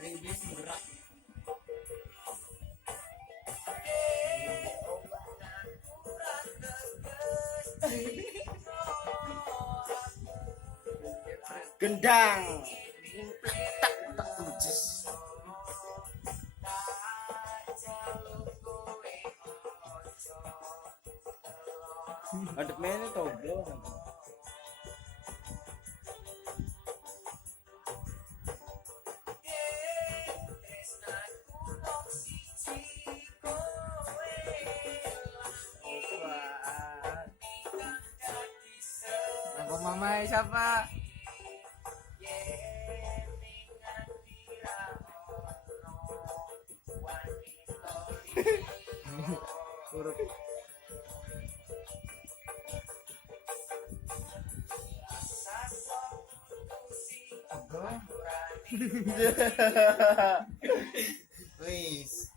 dari bis gerak. Gendang. Tak tak ujes. Ada mana toglo. Nama mama siapa? Huruf. Wis.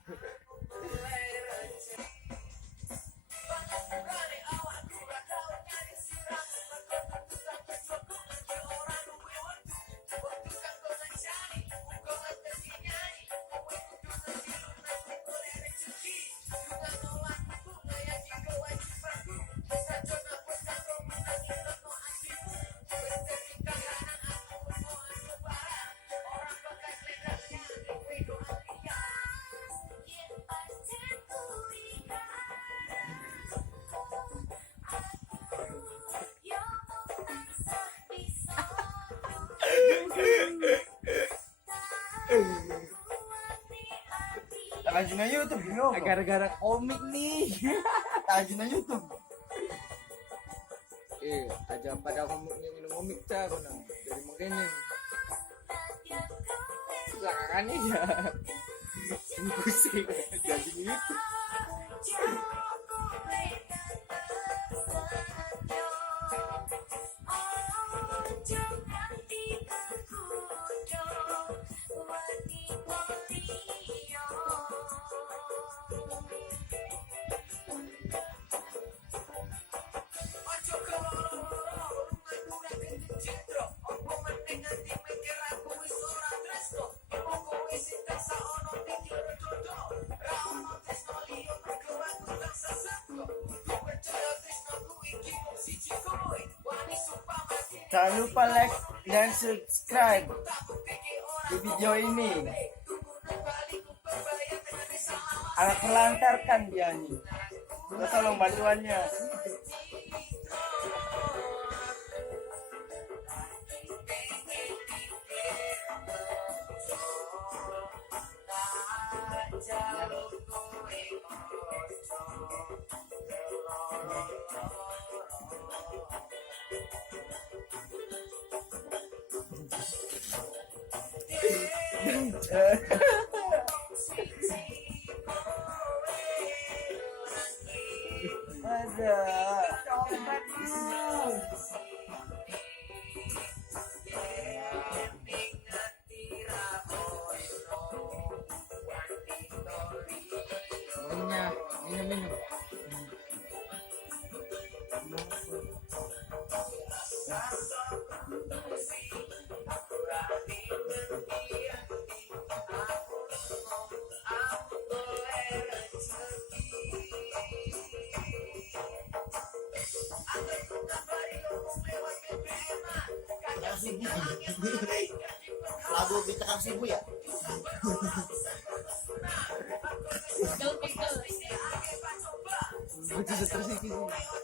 Tajunan YouTube yo. Gara-gara komik nih. Tajunan YouTube. Aja pada komik minum komik cah kono. Dari makanya. Belakangannya ya. Pusing jadi gitu. Jangan lupa like dan subscribe di video ini. Anak pelantar kan dia nih. Kita tolong bantuannya. Ada. Minum. Lagu kita kan sibuk ya. Betul sih.